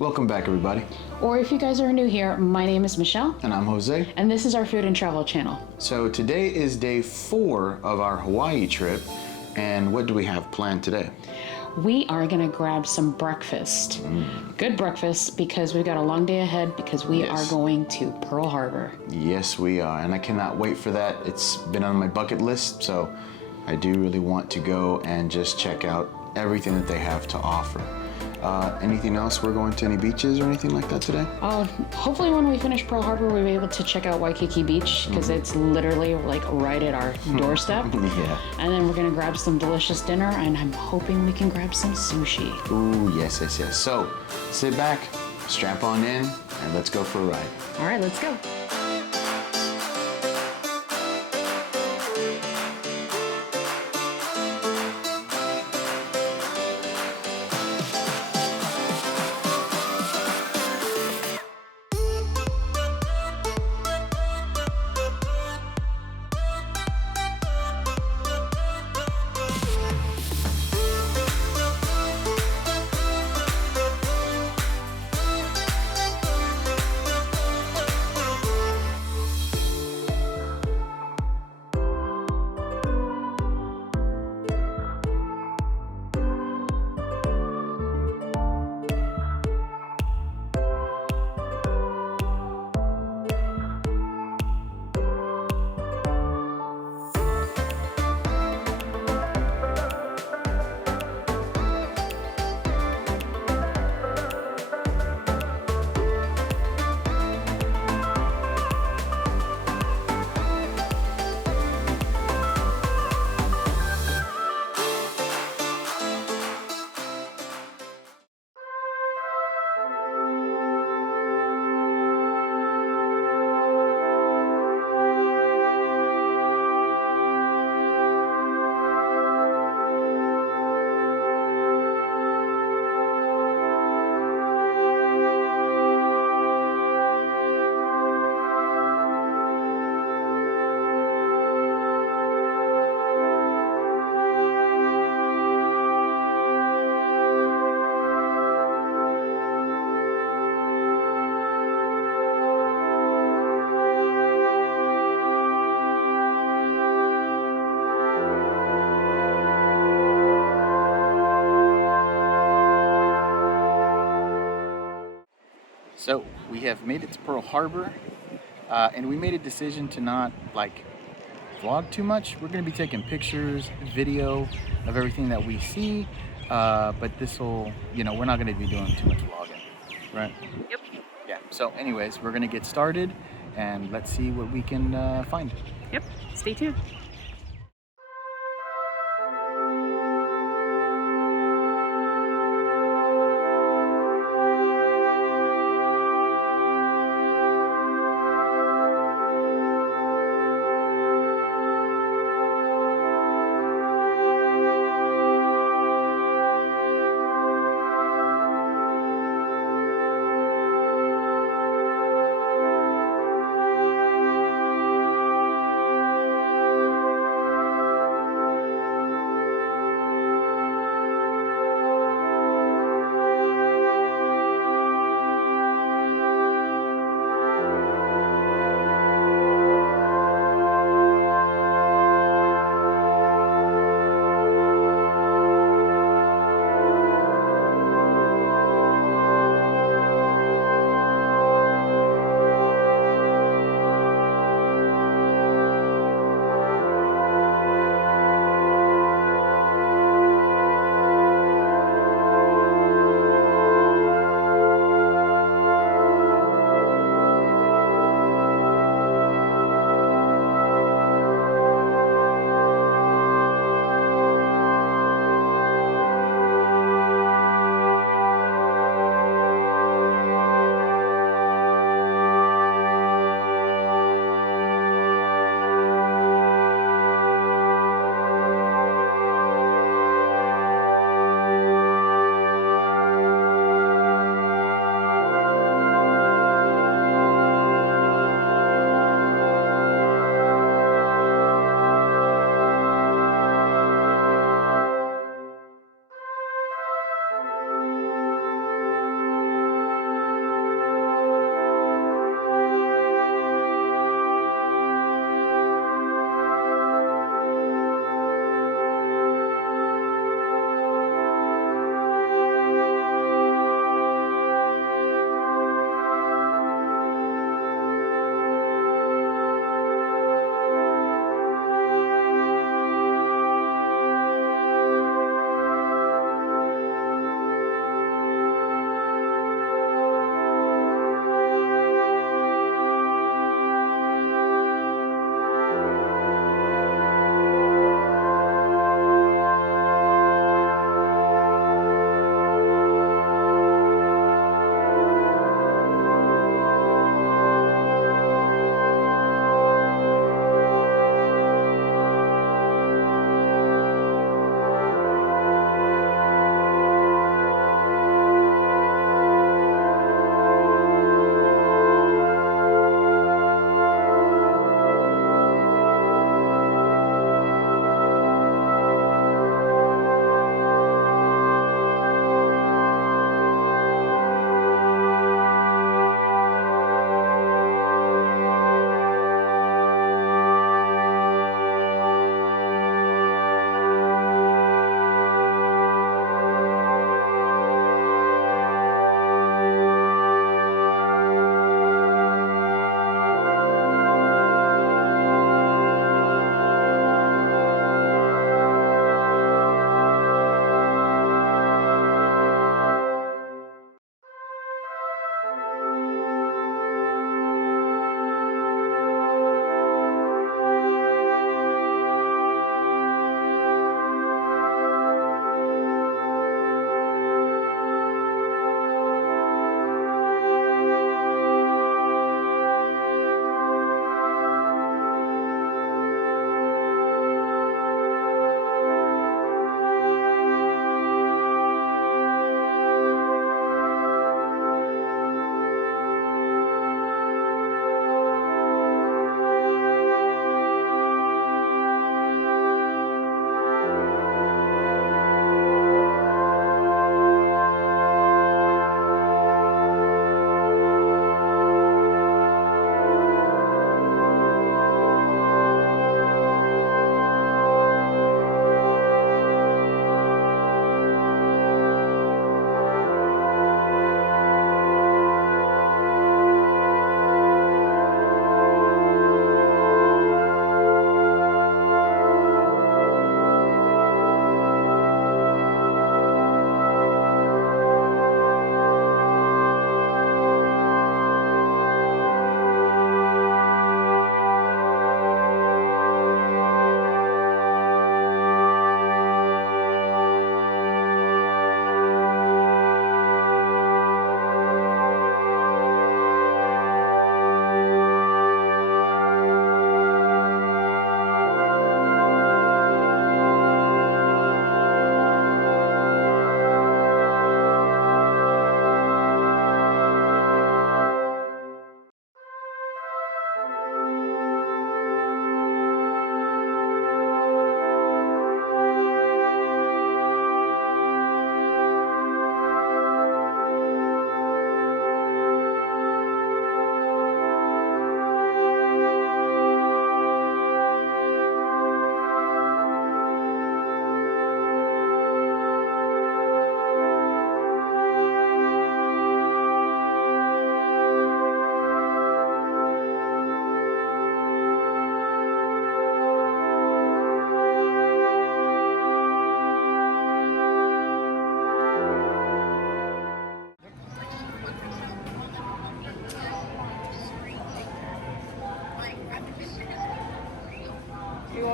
Welcome back, everybody. Or if you guys are new here, my name is Michelle. And I'm Jose. And this is our food and travel channel. So today is day 4 of our Hawaii trip. And what do we have planned today? We are gonna grab some breakfast. Good breakfast because we've got a long day ahead because we are going to Pearl Harbor. Yes, we are. And I cannot wait for that. It's been on my bucket list. So I do really want to go and just check out everything that they have to offer. Anything else? We're going to any beaches or anything like that today? Hopefully when we finish Pearl Harbor, we'll be able to check out Waikiki Beach because it's literally like right at our doorstep. Yeah. And then we're gonna grab some delicious dinner and I'm hoping we can grab some sushi. Ooh, yes, yes, yes. So sit back, strap on in, and let's go for a ride. All right, let's go. So we have made it to Pearl Harbor, and we made a decision to not vlog too much. We're going to be taking pictures, video of everything that we see, but this will, we're not going to be doing too much vlogging, right? Yep. Yeah. So anyways, we're going to get started and let's see what we can find. Yep. Stay tuned.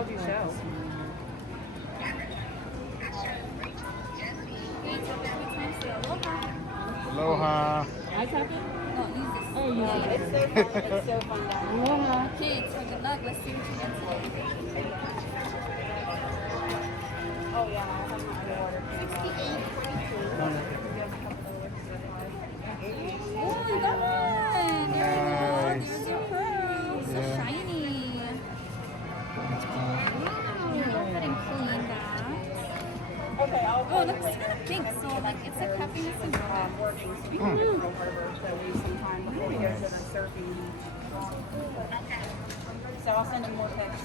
told you so. Aloha. I tap it? No, use this. Oh, use it. It's so fun. It's so fun down here. Aloha. Okay, so good luck. Let's see what you get today. Oh, yeah, I'll have my underwater. 68. Oh, you got one. There we go. There's your pearl. So Yeah. shiny. Ooh, go ahead and clean that. Okay, I'll Oh, it looks kind of pink. So, like, it's like happiness and joy. working so we can go to harbor so we sometime before we go to the surfing beach. So I'll send you more pics.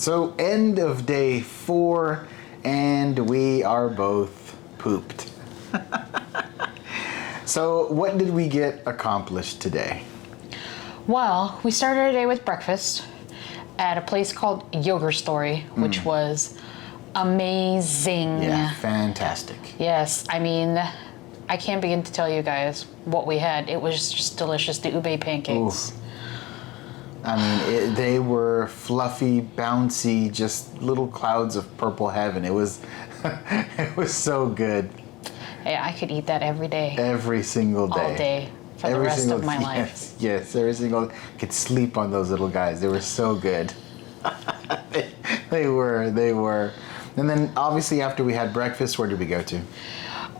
So end of day 4, and we are both pooped. So what did we get accomplished today? Well, we started our day with breakfast at a place called YogurStory, which was amazing. Yeah, fantastic. Yes, I mean, I can't begin to tell you guys what we had. It was just delicious. The ube pancakes. Ooh. I mean, they were fluffy, bouncy, just little clouds of purple heaven. It was, it was so good. Hey, I could eat that every day. Every single day. All day for the rest of my life. Yes, every single. Could sleep on those little guys. They were so good. they were. And then obviously after we had breakfast, where did we go to?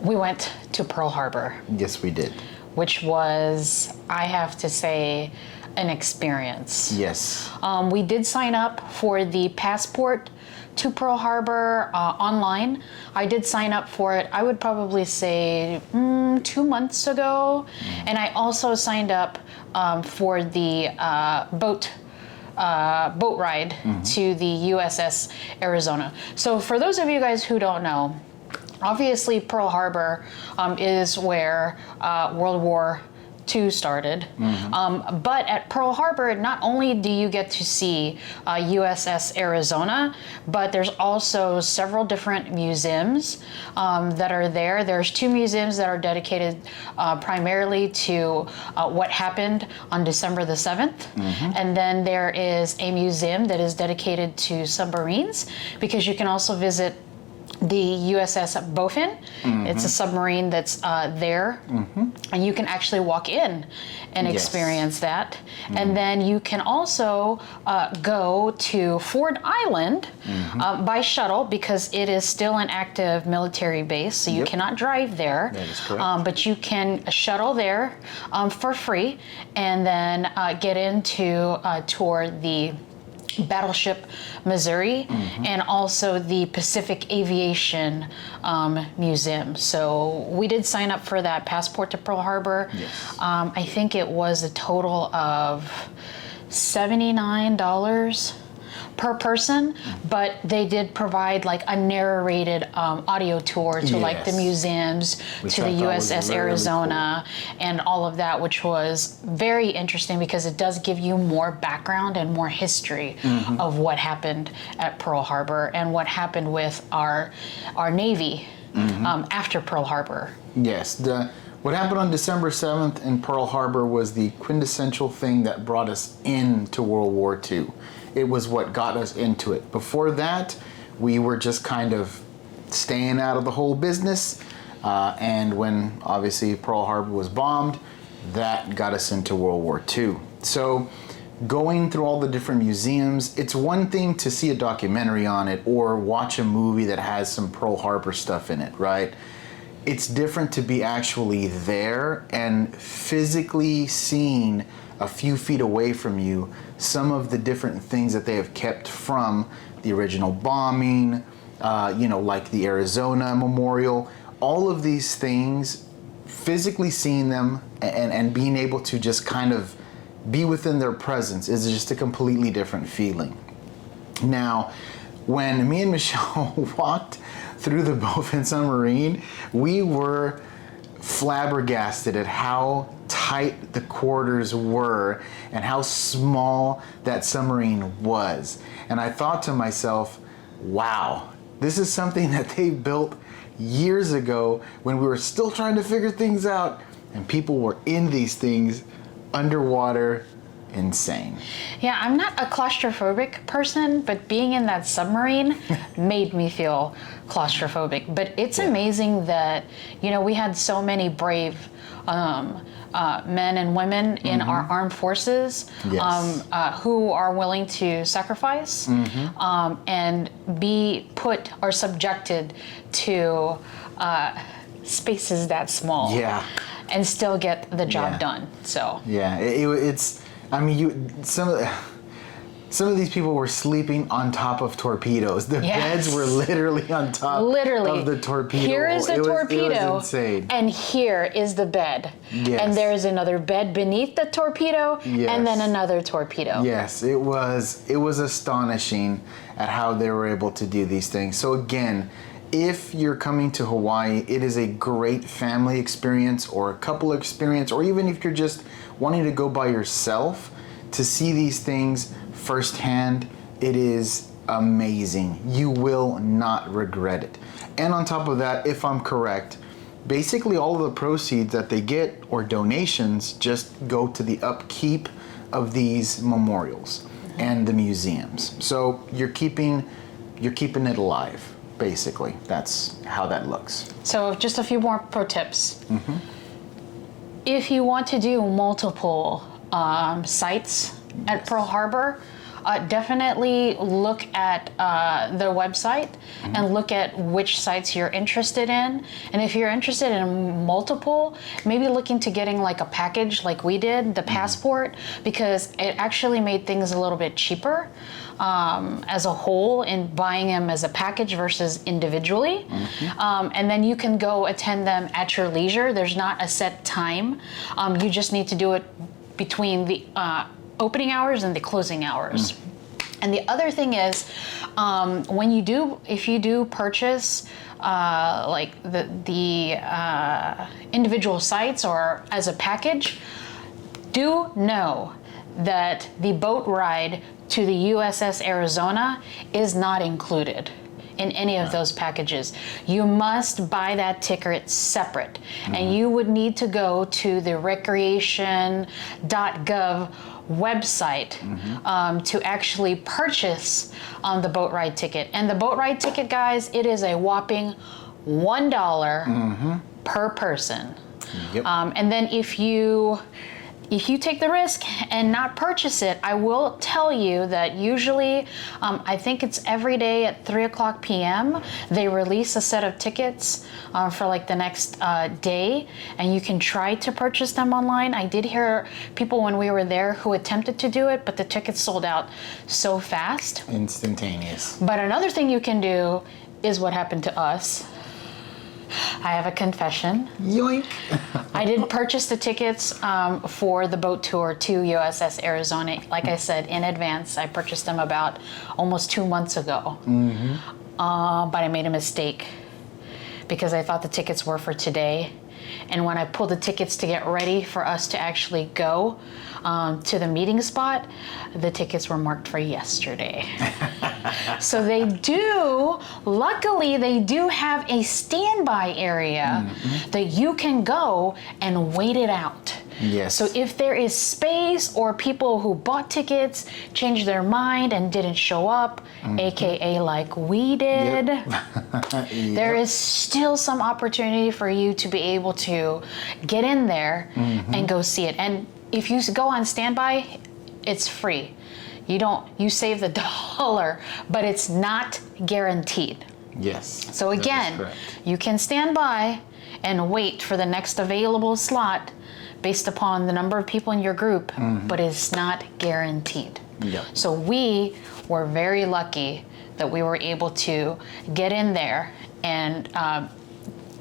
We went to Pearl Harbor. Yes, we did. Which was, I have to say, an experience. Yes. We did sign up for the passport to Pearl Harbor online. I did sign up for it, I would probably say 2 months ago. And I also signed up for the boat ride to the USS Arizona. So for those of you guys who don't know, obviously Pearl Harbor is where World War II started. But at Pearl Harbor, not only do you get to see USS Arizona, but there's also several different museums that are there. There's 2 museums that are dedicated primarily to what happened on December the 7th. And then there is a museum that is dedicated to submarines, because you can also visit the USS BOWFIN. It's a submarine that's there, and you can actually walk in and experience that. And then you can also go to Ford Island by shuttle, because it is still an active military base, so you cannot drive there. That is correct. But you can shuttle there for free, and then get into tour the Battleship Missouri and also the Pacific Aviation Museum. So we did sign up for that passport to Pearl Harbor. I think it was a total of $79 per person, but they did provide like a narrated audio tour to like the museums, to the USS Arizona, and all of that, which was very interesting because it does give you more background and more history of what happened at Pearl Harbor and what happened with our Navy after Pearl Harbor. Yes, what happened on December 7th in Pearl Harbor was the quintessential thing that brought us into World War II. It was what got us into it. Before that, we were just kind of staying out of the whole business. And when obviously Pearl Harbor was bombed, that got us into World War II. So going through all the different museums, it's one thing to see a documentary on it or watch a movie that has some Pearl Harbor stuff in it, right? It's different to be actually there and physically seeing a few feet away from you some of the different things that they have kept from the original bombing, like the Arizona Memorial, all of these things, physically seeing them and being able to just kind of be within their presence is just a completely different feeling. Now, when me and Michelle walked through the BOWFIN submarine, we were flabbergasted at how tight the quarters were and how small that submarine was. And I thought to myself, wow, this is something that they built years ago when we were still trying to figure things out, and people were in these things underwater. Insane. Yeah, I'm not a claustrophobic person, but being in that submarine made me feel claustrophobic. But it's amazing that, we had so many brave men and women in our armed forces who are willing to sacrifice and be put or subjected to spaces that small and still get the job done. So it's, I mean, Some of these people were sleeping on top of torpedoes. The Yes. beds were literally on top of the torpedo. Here is the torpedo, It was insane. and here is the bed. Yes. And there is another bed beneath the torpedo, and then Yes. another torpedo. Yes, it was astonishing at how they were able to do these things. So again, if you're coming to Hawaii, it is a great family experience or a couple experience, or even if you're just wanting to go by yourself to see these things firsthand, it is amazing. You will not regret it. And on top of that, if I'm correct, basically all of the proceeds that they get or donations just go to the upkeep of these memorials and the museums. So you're keeping it alive, basically. That's how that looks. So just a few more pro tips. If you want to do multiple sites at Pearl Harbor, definitely look at their website and look at which sites you're interested in. And if you're interested in multiple, maybe look into getting like a package like we did, the passport, because it actually made things a little bit cheaper as a whole in buying them as a package versus individually. And then you can go attend them at your leisure. There's not a set time. You just need to do it between the opening hours and the closing hours. And the other thing is, if you do purchase like the individual sites or as a package, do know that the boat ride to the USS Arizona is not included in any of those packages. You must buy that ticket separate, and you would need to go to the recreation.gov website to actually purchase the boat ride ticket. And the boat ride ticket, guys, it is a whopping $1 per person. Yep. And then if you take the risk and not purchase it, I will tell you that usually, I think it's every day at 3:00 p.m., they release a set of tickets for like the next day, and you can try to purchase them online. I did hear people when we were there who attempted to do it, but the tickets sold out so fast. Instantaneous. But another thing you can do is what happened to us. I have a confession. Yoink. I did purchase the tickets for the boat tour to USS Arizona. Like I said, in advance. I purchased them about almost 2 months ago. But I made a mistake because I thought the tickets were for today. And when I pulled the tickets to get ready for us to actually go to the meeting spot, the tickets were marked for yesterday. So luckily they do have a standby area that you can go and wait it out. Yes. So if there is space or people who bought tickets, changed their mind and didn't show up, AKA like we did, there is still some opportunity for you to be able to get in there and go see it. And if you go on standby, it's free. You save the $1, but it's not guaranteed. Yes. So again, you can stand by and wait for the next available slot based upon the number of people in your group, but it's not guaranteed. Yep. So we were very lucky that we were able to get in there and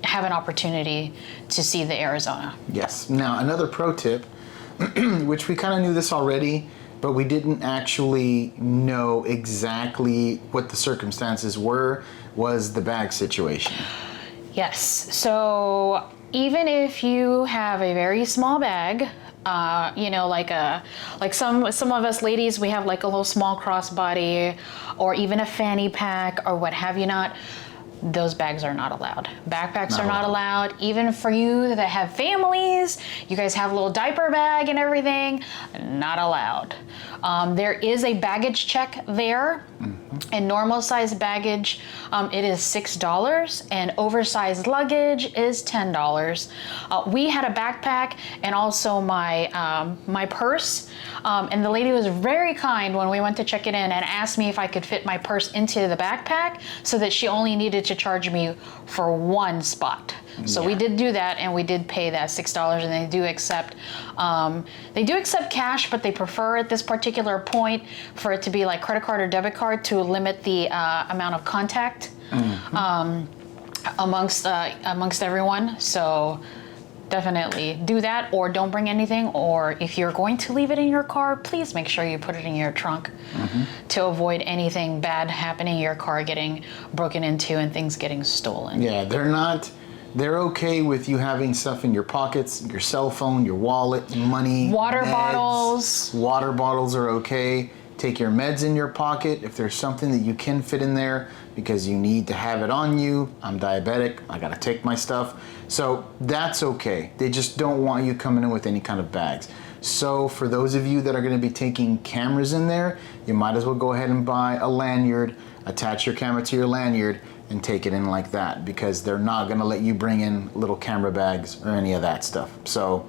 have an opportunity to see the Arizona. Yes. Now, another pro tip, which we kind of knew this already, but we didn't actually know exactly what the circumstances were, was the bag situation. Yes. So even if you have a very small bag, like some of us ladies, we have like a little small crossbody or even a fanny pack or what have you not, those bags are not allowed. Backpacks are not allowed. Even for you that have families, you guys have a little diaper bag and everything, not allowed. There is a baggage check there. And normal size baggage, it is $6, and oversized luggage is $10. We had a backpack and also my purse, and the lady was very kind when we went to check it in and asked me if I could fit my purse into the backpack so that she only needed to charge me for one spot. So we did do that, and we did pay that $6, and they do accept cash, but they prefer at this particular point for it to be like credit card or debit card to limit the amount of contact amongst everyone. So definitely do that, or don't bring anything, or if you're going to leave it in your car, please make sure you put it in your trunk to avoid anything bad happening, your car getting broken into and things getting stolen. Yeah, they're okay with you having stuff in your pockets, your cell phone, your wallet, money, Water meds. bottles. Water bottles are okay. Take your meds in your pocket if there's something that you can fit in there because you need to have it on you. I'm diabetic, I gotta take my stuff. So that's okay. They just don't want you coming in with any kind of bags. So for those of you that are gonna be taking cameras in there, you might as well go ahead and buy a lanyard, attach your camera to your lanyard, and take it in like that, because they're not gonna let you bring in little camera bags or any of that stuff. So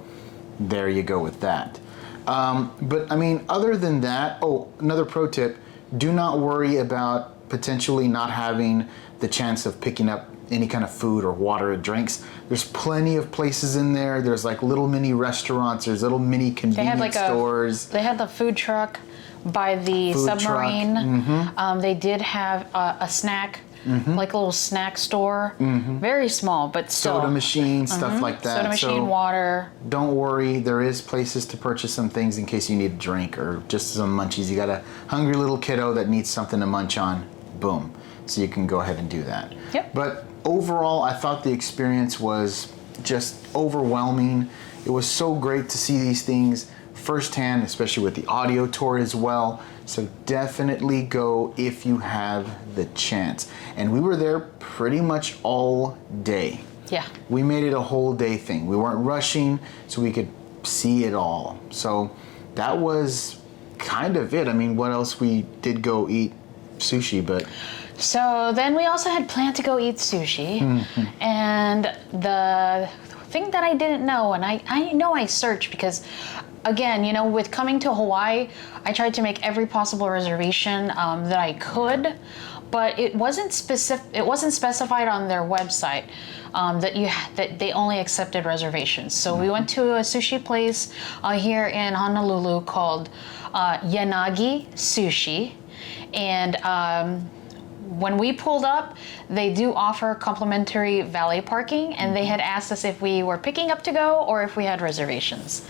there you go with that. But I mean, other than that, oh, another pro tip, do not worry about potentially not having the chance of picking up any kind of food or water or drinks. There's plenty of places in there. There's like little mini restaurants, there's little mini convenience stores. They had the food truck by the submarine. They did have a snack, like a little snack store. Very small, but still. Soda machine, stuff like that. Soda machine, water. Don't worry, there is places to purchase some things in case you need a drink or just some munchies. You got a hungry little kiddo that needs something to munch on, boom. So you can go ahead and do that. Yep. But overall, I thought the experience was just overwhelming. It was so great to see these things firsthand, especially with the audio tour as well. So definitely go if you have the chance. And we were there pretty much all day. Yeah. We made it a whole day thing. We weren't rushing, so we could see it all. So that was kind of it. I mean, what else? We did go eat sushi, but... So then we also had planned to go eat sushi. And the thing that I didn't know, and I know I searched because, again, you know, with coming to Hawaii, I tried to make every possible reservation that I could, but it wasn't specified on their website that they only accepted reservations. So we went to a sushi place here in Honolulu called Yanagi Sushi, and when we pulled up, they do offer complimentary valet parking, and they had asked us if we were picking up to go or if we had reservations.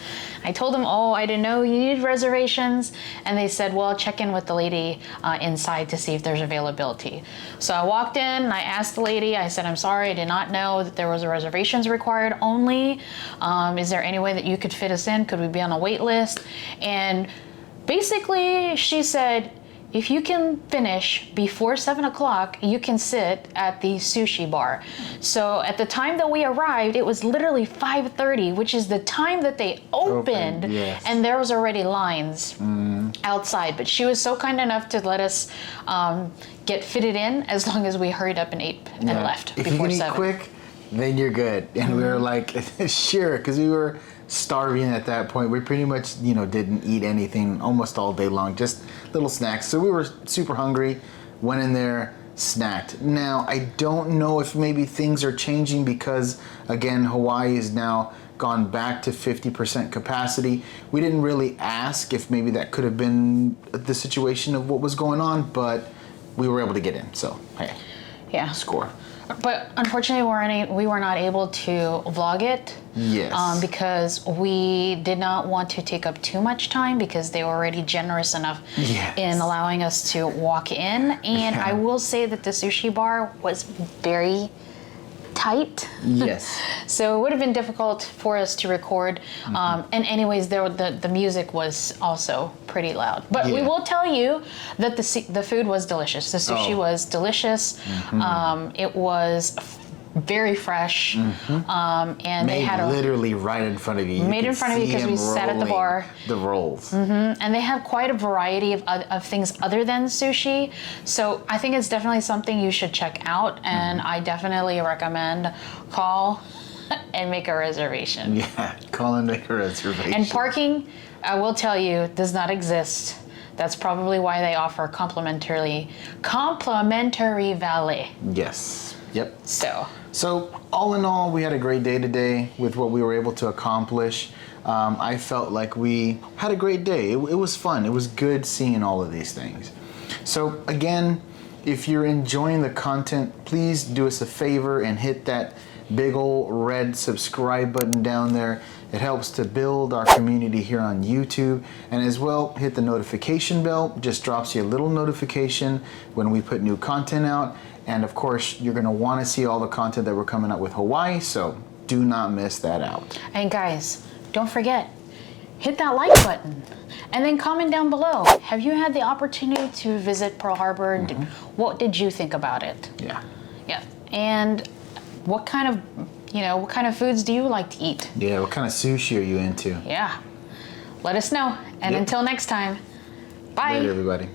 I told them, oh, I didn't know you needed reservations, and they said, well, check in with the lady inside to see if there's availability. So I walked in, and I asked the lady, I said, I'm sorry, I did not know that there was a reservations required only. Is there any way that you could fit us in? Could we be on a wait list? And basically, she said, if you can finish before 7 o'clock, you can sit at the sushi bar. So at the time that we arrived, it was literally 5:30, which is the time that they opened, yes. And there was already lines outside. But she was so kind enough to let us get fitted in as long as we hurried up and ate and left if before you can 7. eat quick, then you're good. And we were like, sure, because we were starving at that point. We pretty much, you know, didn't eat anything almost all day long, just little snacks. So we were super hungry, went in there, snacked. Now, I don't know if maybe things are changing because, again, Hawaii is now gone back to 50% capacity. We didn't really ask if maybe that could have been the situation of what was going on, but we were able to get in. So, hey, Yeah. score. But unfortunately, we were not able to vlog it. Yes. Because we did not want to take up too much time because they were already generous enough in allowing us to walk in. And I will say that the sushi bar was very tight. Yes. So it would have been difficult for us to record. And anyways, the music was also pretty loud. But we will tell you that the food was delicious. The sushi was delicious. It was very fresh. And they Made had literally right in front of you. Made in front of you because we sat at the bar. The rolls. And they have quite a variety of things other than sushi. So I think it's definitely something you should check out. And I definitely recommend call and make a reservation. Yeah, call and make a reservation. And parking, I will tell you, does not exist. That's probably why they offer complimentary valet. Yes. Yep. So all in all, we had a great day today with what we were able to accomplish. I felt like we had a great day. It was fun. It was good seeing all of these things. So again, if you're enjoying the content, please do us a favor and hit that big old red subscribe button down there. It helps to build our community here on YouTube. And as well, hit the notification bell. Just drops you a little notification when we put new content out. And of course, you're gonna wanna see all the content that we're coming up with Hawaii, so do not miss that out. And guys, don't forget, hit that like button and then comment down below. Have you had the opportunity to visit Pearl Harbor? What did you think about it? Yeah. Yeah. And what kind of foods do you like to eat? Yeah, what kind of sushi are you into? Yeah. Let us know. And Yep. until next time, bye. Later, everybody.